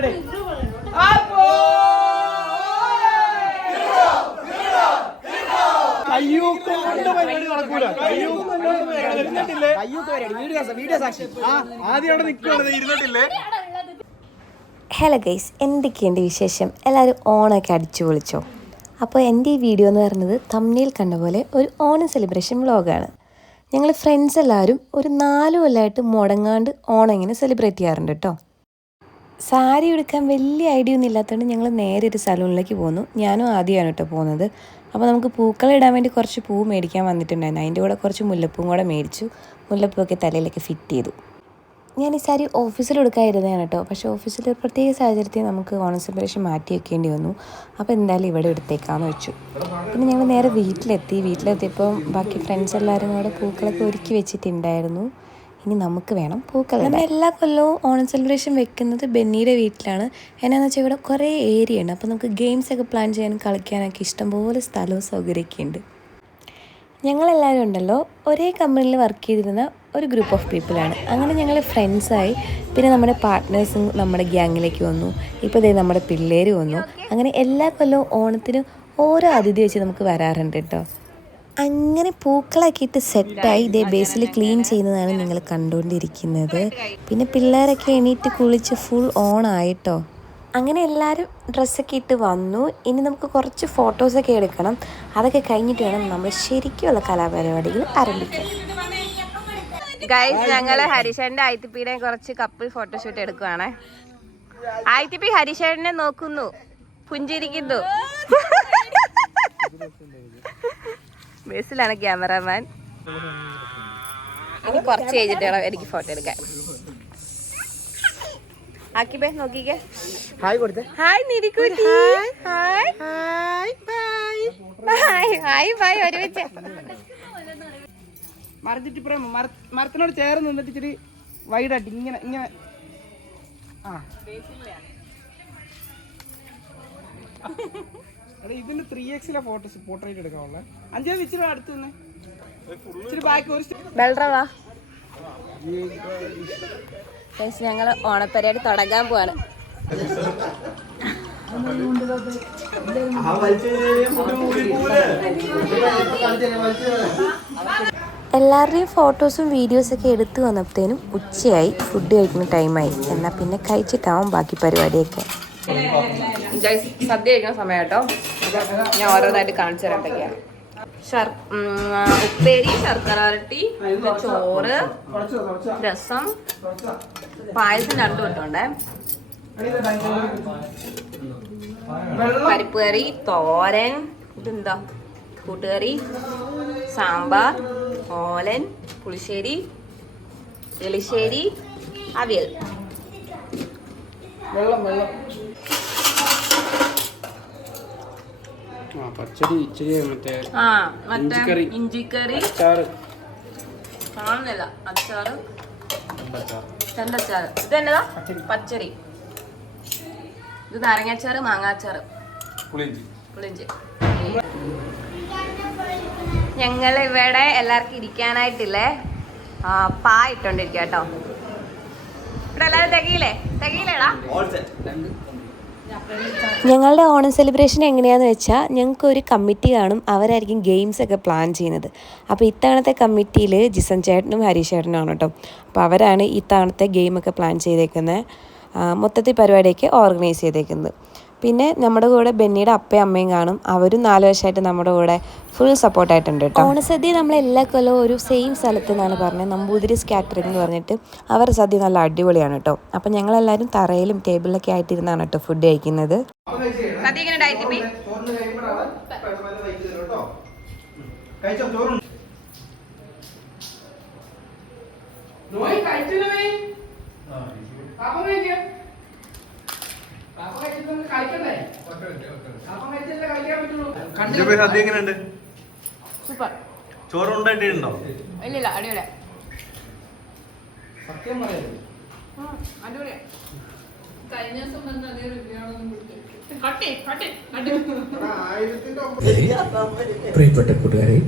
Hello guys, എന്തൊക്കെയുണ്ട് വിശേഷം? എല്ലാവരും ഓണമൊക്കെ അടിച്ചു പൊളിച്ചോ? അപ്പോൾ എൻ്റെ ഈ വീഡിയോ എന്ന് പറയുന്നത് തംബ്നെയിൽ കണ്ട പോലെ ഒരു ഓണം സെലിബ്രേഷൻ വ്ളോഗാണ്. ഞങ്ങൾ ഫ്രണ്ട്സ് എല്ലാവരും ഒരു 4 കൊല്ലമായിട്ട് മുടങ്ങാണ്ട് ഓണം ഇങ്ങനെ സെലിബ്രേറ്റ് ചെയ്യാറുണ്ട് കേട്ടോ. സാരി എടുക്കാൻ വലിയ ഐഡിയ ഒന്നും ഇല്ലാത്തതുകൊണ്ട് ഞങ്ങൾ നേരെ ഒരു സലൂണിലേക്ക് പോന്നു. ഞാനും ആദ്യമാണ് കേട്ടോ പോകുന്നത്. അപ്പോൾ നമുക്ക് പൂക്കളം ഇടാൻ വേണ്ടി കുറച്ച് പൂ മേടിക്കാൻ വന്നിട്ടുണ്ടായിരുന്നു. അതിൻ്റെ കൂടെ കുറച്ച് മുല്ലപ്പൂവും കൂടെ മേടിച്ചു. മുല്ലപ്പൂവൊക്കെ തലയിലേക്ക് ഫിറ്റ് ചെയ്തു. ഞാൻ ഈ സാരി ഓഫീസിൽ എടുക്കാതിരുന്നതാണ് കേട്ടോ. പക്ഷേ ഓഫീസിൽ ഒരു പ്രത്യേക സാഹചര്യത്തിൽ നമുക്ക് ഓണം സെലിബ്രേഷൻ മാറ്റി വെക്കേണ്ടി വന്നു. അപ്പോൾ എന്തായാലും ഇവിടെ എടുത്തേക്കാമെന്ന് വെച്ചു. പിന്നെ ഞങ്ങൾ നേരെ വീട്ടിലെത്തിയപ്പോൾ ബാക്കി ഫ്രണ്ട്സ് എല്ലാവരും കൂടെ പൂക്കളൊക്കെ ഒരുക്കി വെച്ചിട്ടുണ്ടായിരുന്നു. ഇനി നമുക്ക് വേണം പൂക്കൾ. നമ്മൾ എല്ലാ കൊല്ലവും ഓണം സെലിബ്രേഷൻ വെക്കുന്നത് ബെന്നിയുടെ വീട്ടിലാണ്. എന്നാന്ന് വെച്ചാൽ ഇവിടെ കുറേ ഏരിയ ഉണ്ട്. അപ്പോൾ നമുക്ക് ഗെയിംസൊക്കെ പ്ലാൻ ചെയ്യാനും കളിക്കാനൊക്കെ ഇഷ്ടംപോലെ സ്ഥലവും സൗകര്യമൊക്കെ ഉണ്ട്. ഞങ്ങളെല്ലാവരും ഉണ്ടല്ലോ ഒരേ കമ്പനിയിൽ വർക്ക് ചെയ്തിരുന്ന ഒരു ഗ്രൂപ്പ് ഓഫ് പീപ്പിളാണ്. അങ്ങനെ ഞങ്ങൾ ഫ്രണ്ട്സായി. പിന്നെ നമ്മുടെ പാർട്ട്നേഴ്സും നമ്മുടെ ഗ്യാങ്ങിലേക്ക് വന്നു. ഇപ്പോൾ ദേ നമ്മുടെ പിള്ളേർ വന്നു. അങ്ങനെ എല്ലാ കൊല്ലവും ഓണത്തിന് ഓരോ അതിഥി വെച്ച് നമുക്ക് വരാറുണ്ട് കേട്ടോ. അങ്ങനെ പൂക്കളാക്കിയിട്ട് സെറ്റായി ഇതേ ബേസിൽ ക്ലീൻ ചെയ്യുന്നതാണ് നിങ്ങൾ കണ്ടുകൊണ്ടിരിക്കുന്നത്. പിന്നെ പിള്ളേരൊക്കെ എണീറ്റ് കുളിച്ച് ഫുൾ ഓണായിട്ടോ. അങ്ങനെ എല്ലാവരും ഡ്രസ്സൊക്കെ ഇട്ട് വന്നു. ഇനി നമുക്ക് കുറച്ച് ഫോട്ടോസൊക്കെ എടുക്കണം. അതൊക്കെ കഴിഞ്ഞിട്ട് വേണം നമ്മൾ ശരിക്കുള്ള കലാപരിപാടികൾ ആരംഭിക്കാൻ. ഗൈസ്, ഞങ്ങള് ഹരിശേന്റെ ഐതിപ്പിയുടെ കുറച്ച് കപ്പിൾ ഫോട്ടോഷൂട്ട് എടുക്കുവാണ്. ഐതിപ്പി ഹരിശേനെ നോക്കുന്നു, പുഞ്ചിരിക്കുന്നു. ബേസിലാണ് ക്യാമറാമാൻ. ഇനി കുറച്ച് കഴിഞ്ഞിട്ട് വേണം എനിക്ക് ഫോട്ടോ എടുക്കാൻ. ആക്കിബേ നോക്കിക്കേ. ഹായ് കൊടുത്തേ. ഹായ് നിരിക്കുട്ടി. Hi hi bye bye hi bye ഒരുമിച്ച്. മരത്തിട്ടിപ്പുറം മരത്തിനോട് ചേർന്ന് നിന്നിട്ട് ഇച്ചിരി വൈഡായിട്ട് ഇങ്ങനെ ഇങ്ങനെ. ഇതിന് 3x പോർട്രേറ്റ് എടുക്കാനുള്ള 5 ഇച്ചിരി അടുത്ത് നിന്ന് ഇച്ചിരി ബാക്ക് ഒരു ബെൽറവാ. ഞങ്ങൾ ഓണപ്പരിപാടി തുടങ്ങാൻ പോവാണ്. എല്ലാവരുടെയും ഫോട്ടോസും വീഡിയോസൊക്കെ എടുത്തു വന്നപ്പോഴത്തേനും ഉച്ചയായി. ഫുഡ് കഴിക്കുന്ന ടൈമായി. എന്നാൽ പിന്നെ കഴിച്ചിട്ടാവും ബാക്കി പരിപാടിയൊക്കെ. സദ്യ കഴിക്കുന്ന സമയം കേട്ടോ. ഞാൻ ഓരോന്നായിട്ട് കാണിച്ചു തരാൻ എന്തൊക്കെയാണ്. ഉപ്പേരി, ശർക്കര വരട്ടി, ചോറ്, രസം, പായസം 2 കിട്ടുണ്ടേ, പരിപ്പ് കറി, തോരൻ, ഇതെന്താ കൂട്ടുകറി, സാമ്പാർ, ഓലൻ, പുളിശ്ശേരി, എളിശ്ശേരി, അവിയൽ. പച്ചടി ഇച്ചിരി മറ്റേ ഇഞ്ചിക്കറി, കാണുന്നില്ല, അച്ചാറ്, ചെണ്ടച്ചാറ്. ഇത് എന്നതാ? പച്ചടി. ഇത് നാരങ്ങാച്ചാറ്, മാങ്ങാച്ചാറ്, പുളിഞ്ചി. ഞങ്ങൾ ഇവിടെ എല്ലാവർക്കും ഇരിക്കാനായിട്ടില്ലേ പാ ഇട്ടോണ്ടിരിക്കുക കേട്ടോ. ഇവിടെ എല്ലാവരും തികയില്ലേടാ? ഞങ്ങളുടെ ഓണം സെലിബ്രേഷൻ എങ്ങനെയാണെന്ന് വെച്ചാൽ ഞങ്ങൾക്ക് ഒരു കമ്മിറ്റി കാണും. അവരായിരിക്കും ഗെയിംസ് ഒക്കെ പ്ലാൻ ചെയ്യുന്നത്. അപ്പോൾ ഇത്തവണത്തെ കമ്മിറ്റിയിൽ ജിസൻ ചേട്ടനും ഹരീഷ് ചേട്ടനുമാണ് കേട്ടോ. അപ്പോൾ അവരാണ് ഇത്തവണത്തെ ഗെയിമൊക്കെ പ്ലാൻ ചെയ്തേക്കുന്നത്, മൊത്തത്തിൽ പരിപാടിയൊക്കെ ഓർഗനൈസ് ചെയ്തേക്കുന്നത്. പിന്നെ നമ്മുടെ കൂടെ ബെന്നിയുടെ അപ്പയും അമ്മയും കാണും. അവരും 4 വർഷമായിട്ട് നമ്മുടെ കൂടെ ഫുൾ സപ്പോർട്ടായിട്ടുണ്ട് കേട്ടോ. ഓണസദ്യ നമ്മൾ എല്ലാ കൊല്ലവും ഒരു സെയിം സ്ഥലത്ത് നിന്നാണ് പറഞ്ഞത്, നമ്പൂതിരിസ് കാറ്ററിംഗ് എന്ന് പറഞ്ഞിട്ട്. അവരുടെ സദ്യ നല്ല അടിപൊളിയാണ് കേട്ടോ. അപ്പം ഞങ്ങളെല്ലാവരും തറയിലും ടേബിളിലൊക്കെ ആയിട്ടിരുന്നാണ് കേട്ടോ ഫുഡ് കഴിക്കുന്നത്. സൂപ്പർ. ചോറ് ഉണ്ടായിട്ടുണ്ടോ? ഇല്ല, അടിപൊളിയാ. സത്യം പറയാം, അടിപൊളിയാ. കഴിഞ്ഞ ദിവസം വന്ന അതേ റിവ്യൂ ആണെന്ന്. പ്രിയപ്പെട്ട കൂട്ടുകാരെ,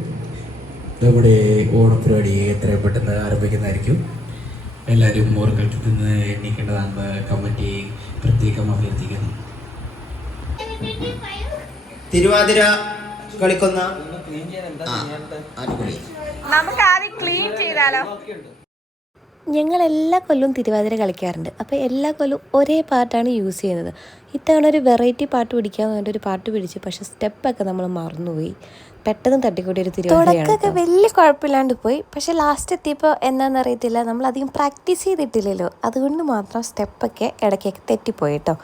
നമ്മുടെ ഓണപ്പരിപാടി എത്രയും പെട്ടെന്ന് ആരംഭിക്കുന്നതായിരിക്കും. എല്ലാവരും ഓർക്കത്തിൽ നിന്ന് എണ്ണിക്കേണ്ടതാണ്. കമ്മിറ്റി പ്രത്യേകമായി തിരുവാതിര കളിക്കുന്ന അടിപൊളി. നമുക്ക് ആദ്യം ക്ലീൻ ചെയ്താലോ? ഞങ്ങൾ എല്ലാ കൊല്ലവും തിരുവാതിര കളിക്കാറുണ്ട്. അപ്പോൾ എല്ലാ കൊല്ലവും ഒരേ പാട്ടാണ് യൂസ് ചെയ്യുന്നത്. ഇത്തവണ ഒരു വെറൈറ്റി പാട്ട് പിടിക്കാമെന്ന് പറഞ്ഞിട്ട് ഒരു പാട്ട് പിടിച്ചു. പക്ഷേ സ്റ്റെപ്പൊക്കെ നമ്മൾ മറന്നുപോയി. പെട്ടെന്ന് തട്ടിക്കൂട്ടിയൊരു തുടക്കമൊക്കെ വലിയ കുഴപ്പമില്ലാണ്ട് പോയി. പക്ഷേ ലാസ്റ്റ് എത്തിയപ്പോൾ എന്താണെന്ന് അറിയത്തില്ല, നമ്മളധികം പ്രാക്ടീസ് ചെയ്തിട്ടില്ലല്ലോ, അതുകൊണ്ട് മാത്രം സ്റ്റെപ്പൊക്കെ ഇടയ്ക്കൊക്കെ തെറ്റിപ്പോയി കേട്ടോ.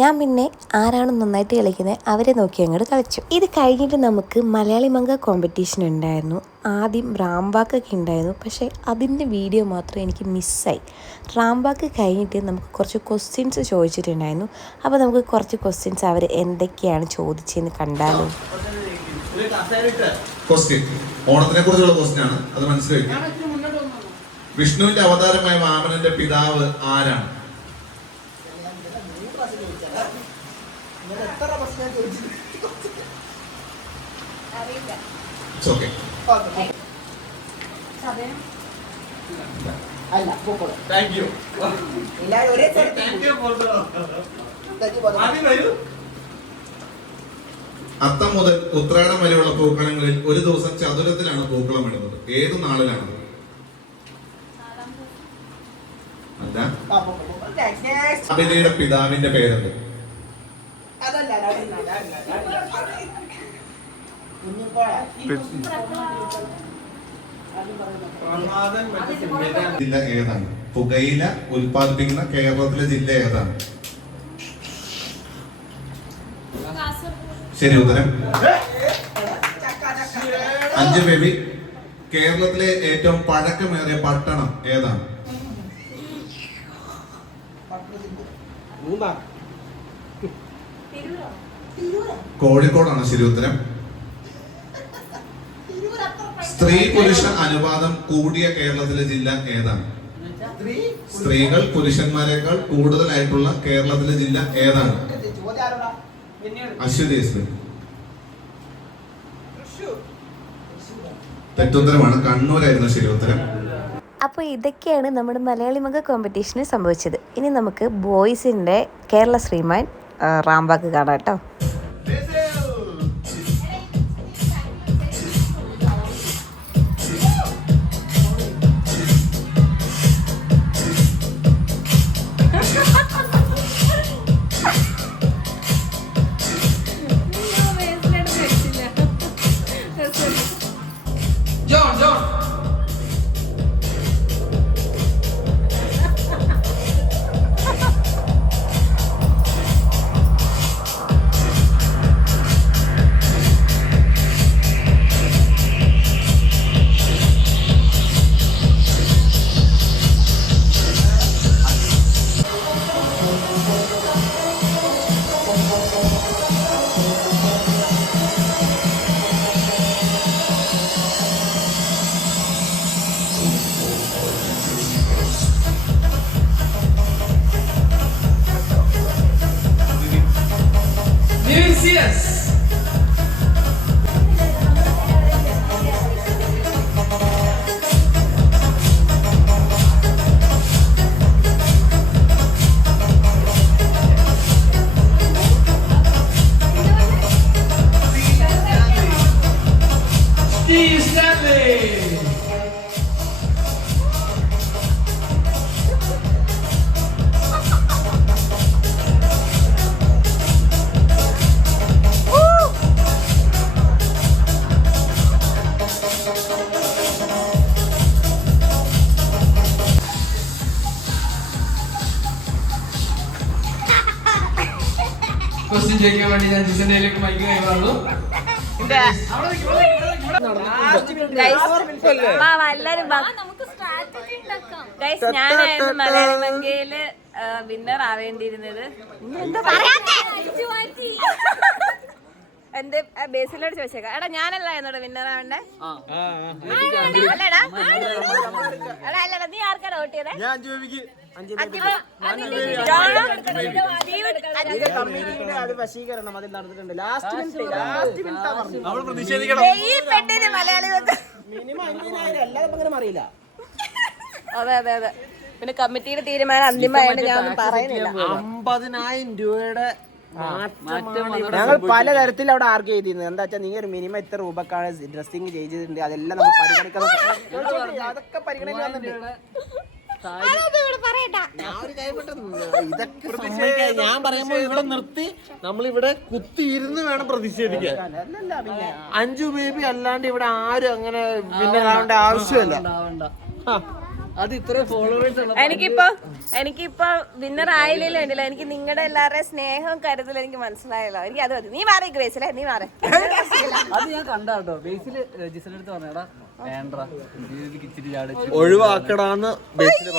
ഞാൻ പിന്നെ ആരാണ് നന്നായിട്ട് കളിക്കുന്നത് അവരെ നോക്കി അങ്ങോട്ട് കളിച്ചു. ഇത് കഴിഞ്ഞിട്ട് നമുക്ക് മലയാളി മംഗ കോമ്പറ്റീഷൻ ഉണ്ടായിരുന്നു. ആദ്യം റാംബാക്കൊക്കെ ഉണ്ടായിരുന്നു, പക്ഷേ അതിൻ്റെ വീഡിയോ മാത്രം എനിക്ക് മിസ്സായി. റാംബാക്ക് കഴിഞ്ഞിട്ട് നമുക്ക് കുറച്ച് ക്വസ്റ്റ്യൻസ് ചോദിച്ചിട്ടുണ്ടായിരുന്നു. അപ്പോൾ നമുക്ക് കുറച്ച് ക്വസ്റ്റ്യൻസ് അവർ എന്തൊക്കെയാണ് ചോദിച്ചതെന്ന് കണ്ടാലോ. ക്വസ്റ്റ്യൻ ഓണത്തിനെ കുറിച്ചുള്ള ക്വസ്റ്റ്യൻ ആണ്, അത് മനസ്സിലാക്കി. വിഷ്ണുവിന്റെ അവതാരമായ വാമനന്റെ പിതാവ് ആരാണ്? ഓക്കെ. Thank you. അത്തം മുതൽ ഉത്രാടം വരെയുള്ള പൂക്കളങ്ങളിൽ ഒരു ദിവസം ചതുരത്തിലാണ് പൂക്കളം ഇടുന്നത്. ഏത് നാളിലാണ്? അല്ല. അഭിനയുടെ പിതാവിന്റെ പേരെന്ത്? ജില്ല ഏതാണ്? പുകയില ഉൽപ്പാദിപ്പിക്കുന്ന കേരളത്തിലെ ജില്ല ഏതാണ്? ശരി ഉത്തരം. 5 ബേബി. കേരളത്തിലെ ഏറ്റവും പഴക്കമേറിയ പട്ടണം ഏതാണ്? കോഴിക്കോടാണ് ശരി ഉത്തരം. സ്ത്രീ പുരുഷ അനുപാതം കൂടിയ കേരളത്തിലെ ജില്ല ഏതാണ്? സ്ത്രീകൾ പുരുഷന്മാരെക്കാൾ കൂടുതലായിട്ടുള്ള കേരളത്തിലെ ജില്ല ഏതാണ്? അശ്വതി എസ്. തെറ്റുത്തരമാണ്, കണ്ണൂരായിരുന്നു ശരി ഉത്തരം. അപ്പോൾ ഇതൊക്കെയാണ് നമ്മുടെ മലയാളി മംഗ കോമ്പറ്റീഷന് സംഭവിച്ചത്. ഇനി നമുക്ക് ബോയ്സിൻ്റെ കേരള ശ്രീമാൻ റാംബാക്ക് കാണാം കേട്ടോ. ക്വസ്റ്റ്യൻ ചോദിക്കാൻ വേണ്ടി ഞാൻ ജിസന്റെ മൈക്ക് കൈമാറുന്നു. ഞാനായിരുന്നു മലയാളി മംഗയില് വിന്നർ ആവേണ്ടിയിരുന്നത്. എന്റെ ബേസിലോട് ചോദിച്ചേക്കാം. എടാ ഞാനല്ല എന്നോട് വിന്നർ ആവണ്ടേ? അല്ലടാ അല്ലടാ, നീ ആർക്കാണ് വോട്ട് ചെയ്തേ? അതെ അതെ അതെ. പിന്നെ കമ്മിറ്റിയുടെ തീരുമാനം അന്തിമമായിട്ട് ഞാൻ ഒന്നും പറയുന്നില്ല. 50,000 രൂപയുടെ ഞങ്ങൾ പലതരത്തിൽ അവിടെ ആർഗ്യൂ ചെയ്തിരുന്നു. എന്താ വെച്ചാൽ നീ ഒരു മിനിമം ഇത്ര രൂപക്കാണ് ഡ്രസ്സിങ് ചെയ്തിട്ടുണ്ട്, അതെല്ലാം നമ്മൾ പരിഗണിക്കണം. അതൊക്കെ പരിഗണിക്കുന്നുണ്ട്. ഞാൻ പറയുമ്പോ ഇവിടെ നിർത്തി നമ്മളിവിടെ കുത്തിയിരുന്ന് വേണം പ്രതിഷേധിക്കാൻ. അഞ്ചു ബേബി അല്ലാണ്ട് ഇവിടെ ആരും അങ്ങനെ വിന്നറാവേണ്ട ആവശ്യമില്ല. അത് ഇത്രയും ഫോളോവേഴ്സ് എനിക്കിപ്പോ വിന്നർ ആയില്ലല്ലോ വേണ്ടില്ല, എനിക്ക് നിങ്ങളുടെ എല്ലാവരുടെയും സ്നേഹവും കരുതലും എനിക്ക് മനസ്സിലായല്ലോ. എനിക്ക് അത് മതി. നീ മാറി ഗ്രേസിലെ, നീ മാറി. അത് ഞാൻ കണ്ടാട്ടോ. ബേസിൽ ജിസന്റെ അടുത്ത് പറഞ്ഞടാ വേണ്ട ഇച്ചിരി ചാടിച്ചു ഒഴിവാക്കടാന്ന് ബേസില്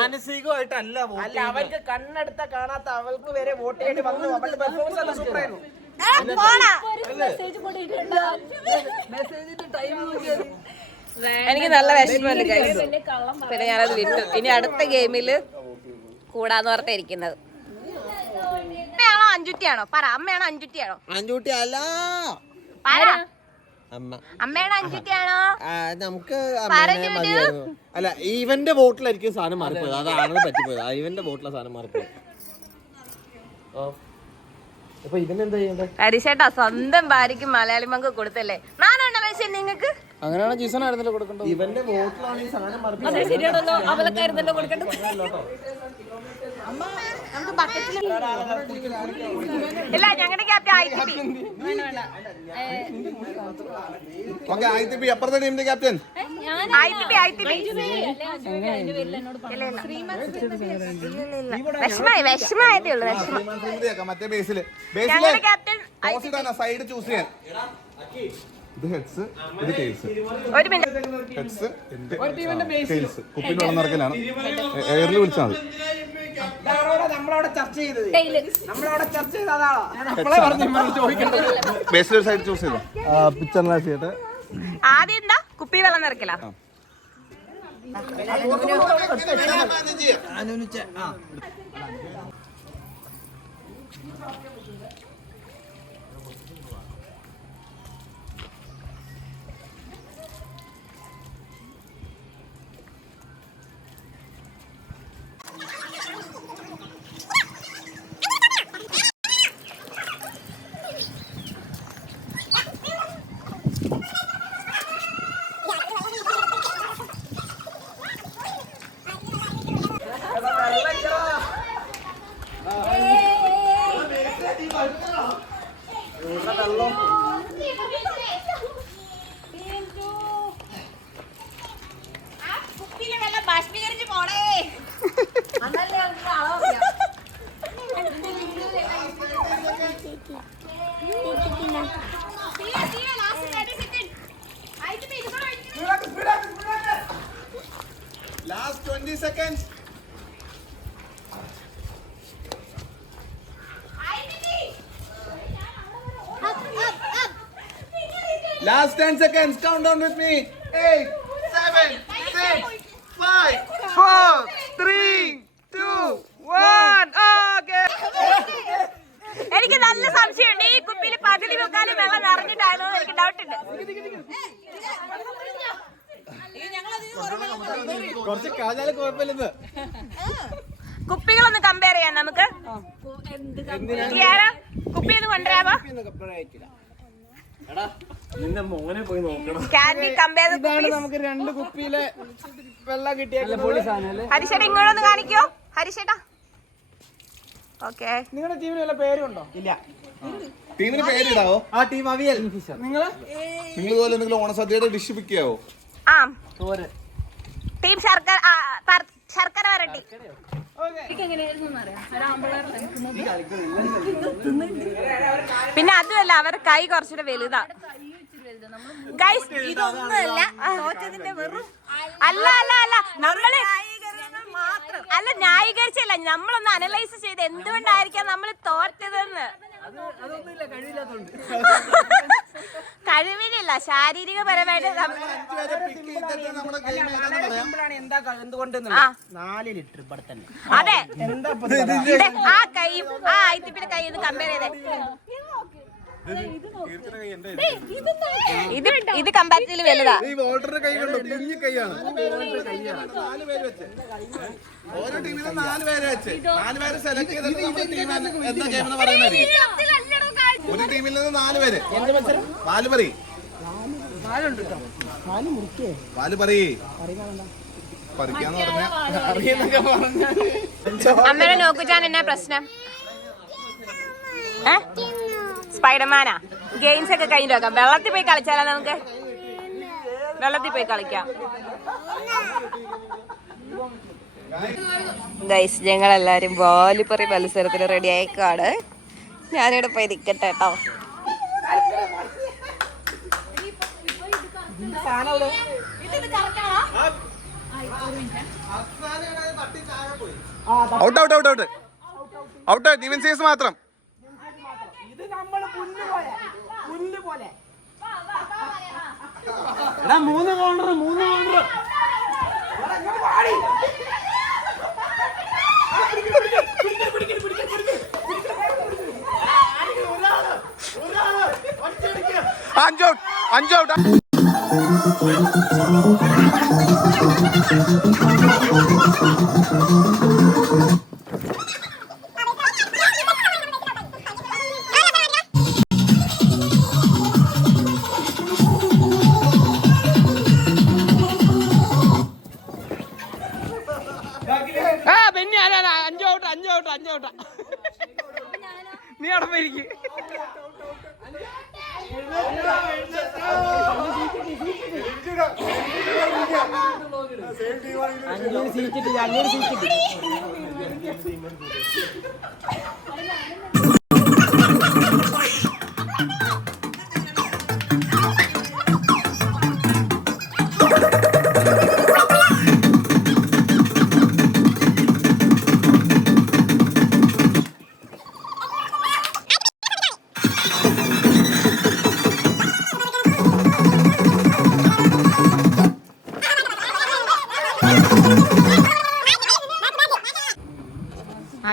മാനസികമായിട്ടല്ല. അല്ല, അവൾക്ക് കണ്ണെടുത്ത കാണാത്ത അവൾക്ക് വരെ വോട്ട് ചെയ്യേണ്ടി വന്നു. അവളുടെ പെർഫോമൻസ് എല്ലാം സൂപ്പറായിരുന്നു. എനിക്ക് നല്ല വിഷമമുണ്ട് guys. പിന്നെ ഞാനത് വിട്ടു. ഇനി അടുത്ത ഗെയിമില് കൂടാന്ന് പറഞ്ഞിരിക്കുന്നത്. അമ്മയാണോ അഞ്ചുറ്റിയാണോ? പറ, അമ്മയാണോ അഞ്ചുറ്റിയാണോ? അഞ്ചൂട്ടി അല്ല, അമ്മയാണോ അഞ്ചുറ്റിയാണോ? നമുക്ക് മതിയായിരുന്നു. അല്ല, ഇവന്റെ വോട്ടിലായിരിക്കും സാധനം മാറിപ്പോയത്. അതാണ് പറ്റിപ്പോയത്. ഇവന്റെ വോട്ടിലെ സാധനം മാറിപ്പോയത്. അപ്പൊ ഇവനെന്താ ചെയ്യണ്ടേ? ഹരിശേട്ടാ സ്വന്തം ഭാര്യയ്ക്ക് മലയാളി മങ്ക് കൊടുത്തല്ലേ? നാണുണ്ടോ പക്ഷേ നിങ്ങൾക്ക്? അങ്ങനെയാണ് ജീസനായിരുന്നല്ലോ കൊടുക്കേണ്ടത്. ഇവന്റെ വോട്ടിലാണ് ഈ സാധനം മാറിപ്പോയത്. ശരിയാണല്ലോ, അവളൊക്കായിരുന്നല്ലോ കൊടുക്കേണ്ടത്. ഇല്ല, ഞങ്ങളുടെ ക്യാപ്റ്റൻ അപ്പുറത്തെ ടീമിന്റെ ക്യാപ്റ്റൻ വിഷമായതേ ഉള്ളൂ. മറ്റേ ബേസില് ഞങ്ങളുടെ ക്യാപ്റ്റൻ സൈഡ് ചൂസ് ചെയ്യാൻ. ഇത് ഹെഡ്സ്, ഇത് ടെയിൽസ്. ഒരു മിനിറ്റ്. Heads, tales. കുപ്പിന്റെ വെള്ളം നിറക്കലാണ്. എയറിൽ വിളിച്ചാൽ മതി. നമ്മളവിടെ ചർച്ച ചെയ്തത് അതാണോ? ബേസിൽ ഒരു സൈഡ് ചൂസ് ചെയ്തോ. പിക്ചറിലാ ചെയ്യട്ടെ. ആദ്യം എന്താ കുപ്പി വെള്ളം നിറക്കില്ല. ബാഷ്പീകരിച്ച് പോണേ. Last 20 seconds. Last 10 seconds. Count down with me. 8, 7, 6, 5, 4, 3, 2, 1. Okay. എനിക്ക് നല്ല സംശയമുണ്ട്, ഈ കുപ്പിയിൽ പകുതി മുക്കാലും വെള്ളം നിറഞ്ഞിട്ടായിരുന്നു. എനിക്ക് ഡൗട്ട് ഉണ്ട്. കുറച്ച് കാലാല് കുഴപ്പമില്ലെന്ന്. കുപ്പികളൊന്ന് കമ്പയർ ചെയ്യാം നമുക്ക്. കുപ്പി ഒന്ന് കൊണ്ടുവരാമോ? നിന്റെ മോനെ പോയി നോക്കണം. നമുക്ക് 2 കുപ്പിയിലെ വെള്ളം കിട്ടിയ ഹരിശേട്ടാ ഇങ്ങോട്ടൊന്ന് കാണിക്കോ? ഹരിശേട്ടാ, ഓക്കെ. നിങ്ങളുടെ ടീമിന് വല്ല പേരും ഉണ്ടോ? ഇല്ല. ടീമിന് പേരിടാവോ? ആ ടീം അവിയൽ. നിങ്ങൾ ഇതുപോലെ എന്തെങ്കിലും ഓണസദ്യയുടെ ഡിഷ് പിക്കാവോ? ആ, ടീം ശർക്കര വരട്ടി. പിന്നെ അതുമല്ല, അവർ കൈ കുറച്ചുകൂടെ വലുതാ. ഗൈസ്, ഇതൊന്നുമല്ല. അല്ല അല്ല അല്ല നമ്മള് അല്ല ന്യായീകരിച്ചല്ല, നമ്മളൊന്ന് അനലൈസ് ചെയ്ത് എന്തുകൊണ്ടായിരിക്കാം നമ്മൾ തോറ്റതെന്ന്. കഴിവിലില്ല, ശാരീരികപരമായിട്ട്. അതെ, ആ കൈ, ആ ഐത്തിപ്പിന്റെ കൈ ഒന്ന് കമ്പയർ ചെയ്തേ. ഇത് കമ്പാരിറ്റീവ്ലി വലുതാ. ഈ വോൾട്ടറുടെ കൈ കണ്ടോ, കുഞ്ഞു കൈയാണ്. 4 പേര് വെച്ച്, ഓരോ ടീമിൽ 4 പേരെ വെച്ച് 4 പേരെ സെലക്ട് ചെയ്തിട്ട് നമ്മുടെ ടീം എന്താ ഗെയിം എന്ന് പറയുന്നതായിരിക്കും. ഒരു ടീമിൽ നിന്ന് 4 പേര്. പാല് പറയും, പാല് പറയേ പറിക്കാന്ന് പറഞ്ഞ അമ്മേനെ നോക്കുചാൻ എന്നാ പ്രശ്നം? സ്പൈഡർമാനാ? ഗെയിംസ് ഒക്കെ കഴിഞ്ഞു നോക്കാം. വെള്ളത്തിൽ പോയി കളിച്ചാലോ? നമുക്ക് വെള്ളത്തിൽ പോയി കളിക്കാം. ഗൈസ്, ഞങ്ങളെല്ലാരും വാലിപ്പറി മത്സരത്തിന് റെഡി ആയിക്കാണ്. ഞാനിവിടെ പോയി നിൽക്കട്ടെ കേട്ടോ. Out out out out out. Defensives മാത്രം. എടാ 3 കോർണർ 3 കോർണർ. അഞ്ച് ഔട്ട്. പിന്നെ 5 ഔട്ട് 5 ഔട്ട് 5 ഔട്ടാ. നീ അവിടെ പോയിരിക്കും.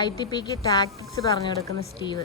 ITPക്ക് ടാക്ടിക്സ് പറഞ്ഞു കൊടുക്കുന്ന സ്റ്റീവ്.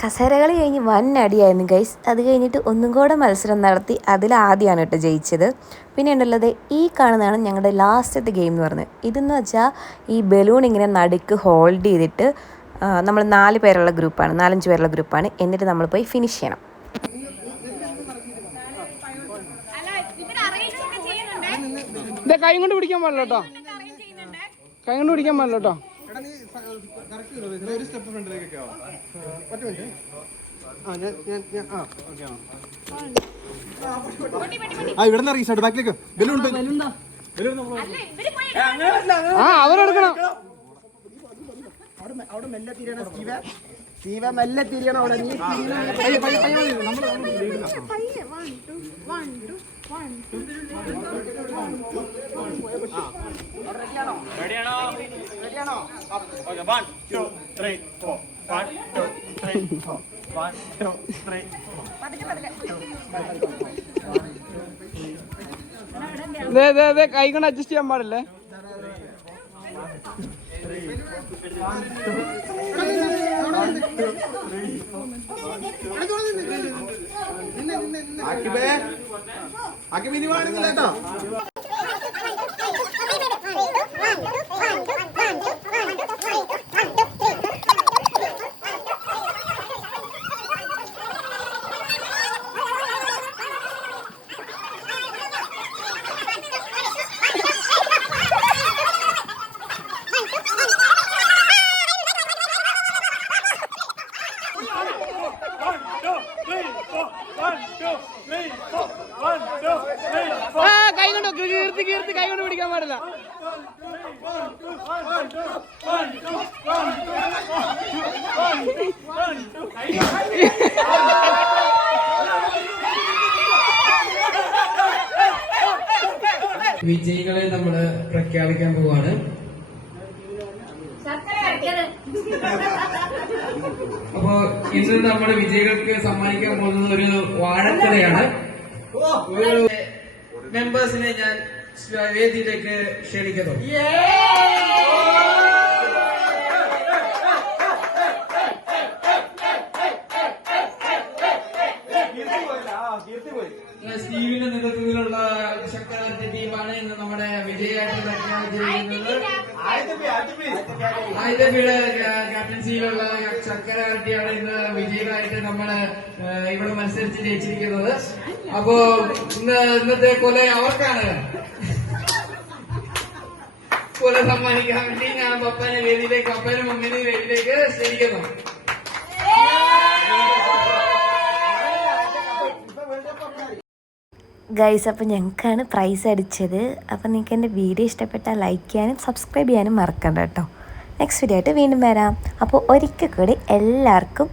കസേരകളി കഴിഞ്ഞ് വൻ അടിയായിരുന്നു ഗൈസ്. അത് കഴിഞ്ഞിട്ട് ഒന്നും കൂടെ മത്സരം നടത്തി. അതിലാദ്യമാണ് കേട്ടോ ജയിച്ചത്. പിന്നെ ഉണ്ടുള്ളത് ഈ കാണുന്നതാണ് ഞങ്ങളുടെ ലാസ്റ്റത്തെ ഗെയിം എന്ന് പറഞ്ഞത്. ഇതെന്ന് വെച്ചാൽ ഈ ബലൂൺ ഇങ്ങനെ നടുക്ക് ഹോൾഡ് ചെയ്തിട്ട് നമ്മൾ 4 പേരുള്ള ഗ്രൂപ്പാണ്, 4-5 പേരുള്ള ഗ്രൂപ്പാണ്. എന്നിട്ട് നമ്മൾ പോയി ഫിനിഷ് ചെയ്യണം. കൈ കൊണ്ട് പിടിക്കാൻ പാടില്ല കേട്ടോ, കൈ കൊണ്ട് പിടിക്കാൻ പാടില്ല കേട്ടോ. ഇവിടെ റീസെറ്റ് ബാക്കിലേക്ക് ബലൂൺ അവരെടുക്കണം. അവിടെ മെല്ലെ തിരിയണം സ്റ്റീവ, മെല്ലെ തിരിയണം അവിടെ. കൈ കൊണ്ട് അഡ്ജസ്റ്റ് ചെയ്യാൻ പാടില്ലേ? ആക്കി മിനി വാടുന്നില്ല കേട്ടോ. കൈ കൊണ്ട് കീർത്തി കൈ കൊണ്ട് പിടിക്കാൻ പാടില്ല. വിജയികളെ നമ്മള് പ്രഖ്യാപിക്കാൻ പോവാണ്. അപ്പോ ഇന്ന് നമ്മുടെ വിജയികൾക്ക് സമ്മാനിക്കാൻ പോകുന്നത് ഒരു വാഴത്തലയാണ്. ഒരു മെമ്പേഴ്സിനെ ഞാൻ വേദിയിലേക്ക് ക്ഷണിക്കുന്നു. സ്റ്റീവിന്റെ നേതൃത്വത്തിലുള്ള ശക്തരായ ടീമാണ് ഇന്ന് നമ്മുടെ വിജയമായിട്ട് പ്രഖ്യാപിച്ചിരിക്കുന്നത്. ആയിരത്തിയുടെ ക്യാപ്റ്റൻസിയിലുള്ള ശർക്കരാട്ടിയാണ് ഇന്ന് വിജയികളായിട്ട് നമ്മള് ഇവിടെ മത്സരിച്ച് ജയിച്ചിരിക്കുന്നത്. അപ്പോ ഇന്നത്തെ കൊല അവർക്കാണ്. കൊല സമ്മാനിക്കാൻ വേണ്ടി ഞാൻ പപ്പനെ മമ്മിനെ വേദിയിലേക്ക് ക്ഷണിക്കുന്നു. ഗൈസ്, അപ്പോൾ ഞങ്ങൾക്കാണ് പ്രൈസ് അടിച്ചത്. അപ്പോൾ നിങ്ങൾക്ക് എൻ്റെ വീഡിയോ ഇഷ്ടപ്പെട്ടാൽ ലൈക്ക് ചെയ്യാനും സബ്സ്ക്രൈബ് ചെയ്യാനും മറക്കണ്ട കേട്ടോ. നെക്സ്റ്റ് വീഡിയോ ആയിട്ട് വീണ്ടും വരാം. അപ്പോൾ ഒരിക്കൽ കൂടി എല്ലാവർക്കും